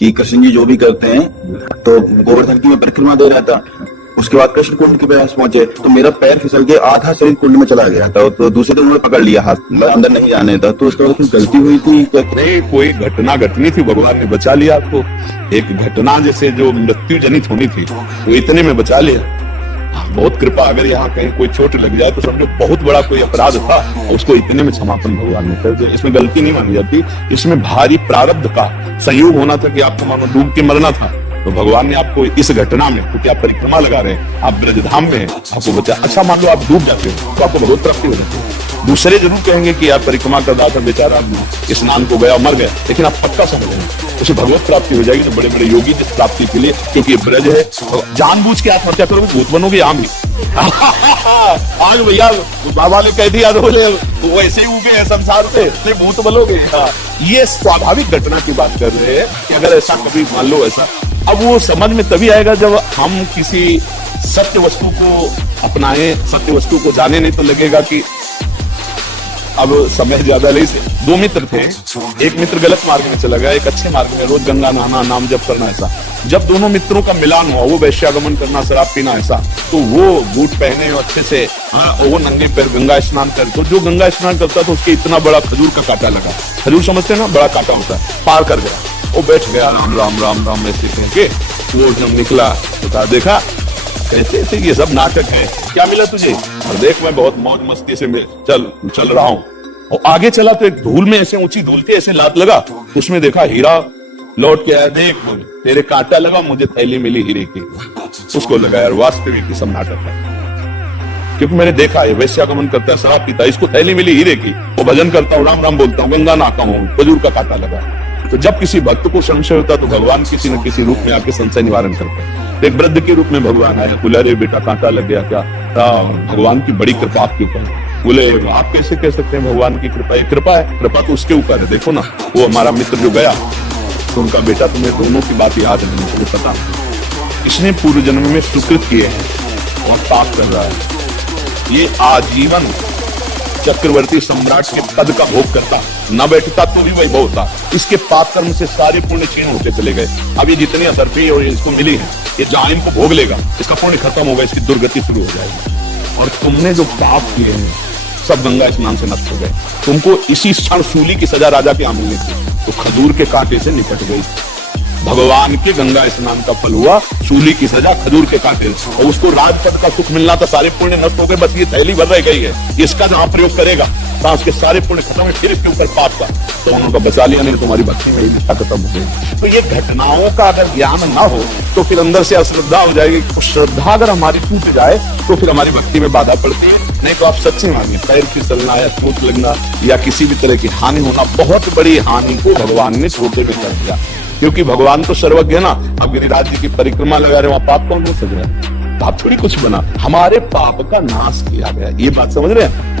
कि कृष्ण जी जो भी करते हैं, तो गोवर्धन की मैं परिक्रमा दे रहा था, उसके बाद कृष्ण कुंड के पास पहुंचे तो मेरा पैर फिसल के आधा शरीर कुंड में चला गया था, तो दूसरे दिन उन्होंने पकड़ लिया, हाथ अंदर नहीं जाने था। तो उसके बाद कुछ गलती हुई थी क्या? नहीं, कोई घटना घटनी थी, भगवान ने बचा लिया आपको। एक घटना जैसे जो मृत्यु जनित होनी थी वो इतने में बचा लिया। बहुत कृपा। अगर यहाँ कहीं कोई चोट लग जाए तो समझो बहुत बड़ा कोई अपराध था, उसको इतने में क्षमापन भगवान ने कर दिया। इसमें गलती नहीं मानी जाती, इसमें भारी प्रारब्ध का संयोग होना था कि आपको मानो डूब के मरना था, तो भगवान ने आपको इस घटना में, क्योंकि आप परिक्रमा लगा रहे हैं, आप ब्रजधाम में हैं, आपको बचा। अच्छा मान लो आप डूब जाते हो तो आपको भगवत प्राप्ति हो जाती है। दूसरे जरूर कहेंगे कि आप परिक्रमा कर रहा था बेचारा स्नान को गया मर गया, लेकिन आप पक्का समझ लेंगे उसे भगवत प्राप्ति हो जाएगी। तो बड़े बड़े योगी जिस प्राप्ति के लिए, क्योंकि ब्रज है, जानबूझ के आत्महत्या करोगे भूत बनोगे आम ही। आज भैया बाबा ने कह दिया तो बोले वैसे ही उगे हैं संसार से, भूत बनोगे। ये स्वाभाविक घटना की बात कर रहे हैं कि अगर ऐसा कभी मान लो ऐसा, अब वो समझ में तभी आएगा जब हम किसी सत्य वस्तु को अपनाएं, सत्य वस्तु को जाने। नहीं तो लगेगा कि अब समय ज्यादा नहीं से। दो मित्र थे, एक मित्र गलत मार्ग में चला गया, एक अच्छे मार्ग में, रोज गंगा नहाना, नाम जप करना। ऐसा जब दोनों मित्रों का मिलान हुआ, वो वैश्यागमन करना, शराब पीना, ऐसा, तो वो बूट पहने अच्छे से, वो नंगे पैर गंगा स्नान कर, तो जो गंगा स्नान करता था उसके इतना बड़ा खजूर का कांटा लगा। खजूर समझते हैं ना, बड़ा कांटा होता है, पार कर गया। वो बैठ गया, राम राम राम राम ऐसे करके। वो जब निकला तो देखा कहते थे ये सब नाटक है, क्या मिला तुझे? और देख मैं बहुत मौज मस्ती से चल रहा हूँ। और आगे चला तो एक धूल में, ऐसे ऊंची धूल के ऐसे लात लगा, उसमें देखा हीरा। लौट के आया, देख तेरे कांटा लगा, मुझे थैली मिली हीरे की। उसको लगा यार वास्तविक की सब नाटक है, क्योंकि मैंने देखा है वैश्यागमन करता है, शराब पीता है, इसको थैली मिली हीरे की। वो भजन करता हूँ, राम राम बोलता हूँ, गंगा नहाता हूँ, खजूर का कांटा लगा। तो जब किसी भक्त को संशय होता तो भगवान किसी न किसी रूप में आके संशय निवारण करते हैं। एक वृद्ध के रूप में भगवान आया, बोला अरे बेटा कांटा लग गया क्या? भगवान की बड़ी कृपा आपके ऊपर। बोले आप कैसे कह सकते हैं भगवान की कृपा? ये कृपा है, कृपा तो उसके ऊपर है। देखो ना, वो हमारा मित्र जो गया तो उनका बेटा, तुम्हें दोनों की बात याद है, मुझे पता, इसने पूर्व जन्म में सुकृत किए हैं और पाप कर रहा है। ये आजीवन चक्रवर्ती सम्राट के पद का भोग करता, न बैठता तो भी वही होता। इसके पाप कर्म से सारे पुण्य क्षीण होते चले गए। अब ये जितनी असरफी और इसको मिली है, ये जहां इनको भोग लेगा, इसका पुण्य खत्म होगा, इसकी दुर्गति शुरू हो जाएगी। और तुमने जो पाप किए हैं सब गंगा स्नान से नष्ट हो गए। तुमको इसी क्षण सूली की सजा राजा के यहाँ मिलनी थी, तो खजूर के कांटे से निपट गई। भगवान के गंगा स्नान का फल हुआ सूली की सजा खजूर के कांटे, और उसको राजपद का सुख मिलना था, सारे पुण्य नष्ट हो गए, बस ये थैली भर रह गई है। इसका जहां प्रयोग करेगा तो उसके सारे पुण्य खत्म है, फिर इसके ऊपर पाप का तो उनका बचा लिया, नहीं तुम्हारी भक्ति में निष्ठा खत्म हो गई। तो ये घटनाओं का अगर ज्ञान ना हो तो फिर अंदर से अश्रद्धा हो जाएगी। तो श्रद्धा अगर हमारी टूट जाए तो फिर हमारी भक्ति में बाधा पड़ती है। नहीं तो आप सच्चे मानिए, पैर फिसलना या चोट लगना या किसी भी तरह की हानि होना, बहुत बड़ी हानि को भगवान ने छोटे में कर दिया, क्योंकि भगवान तो सर्वज्ञ है ना। अब गिरिराज जी की परिक्रमा लगा रहे, वहां पाप कौन हो सक रहा है? पाप थोड़ी कुछ बना, हमारे पाप का नाश किया गया, ये बात समझ रहे हैं।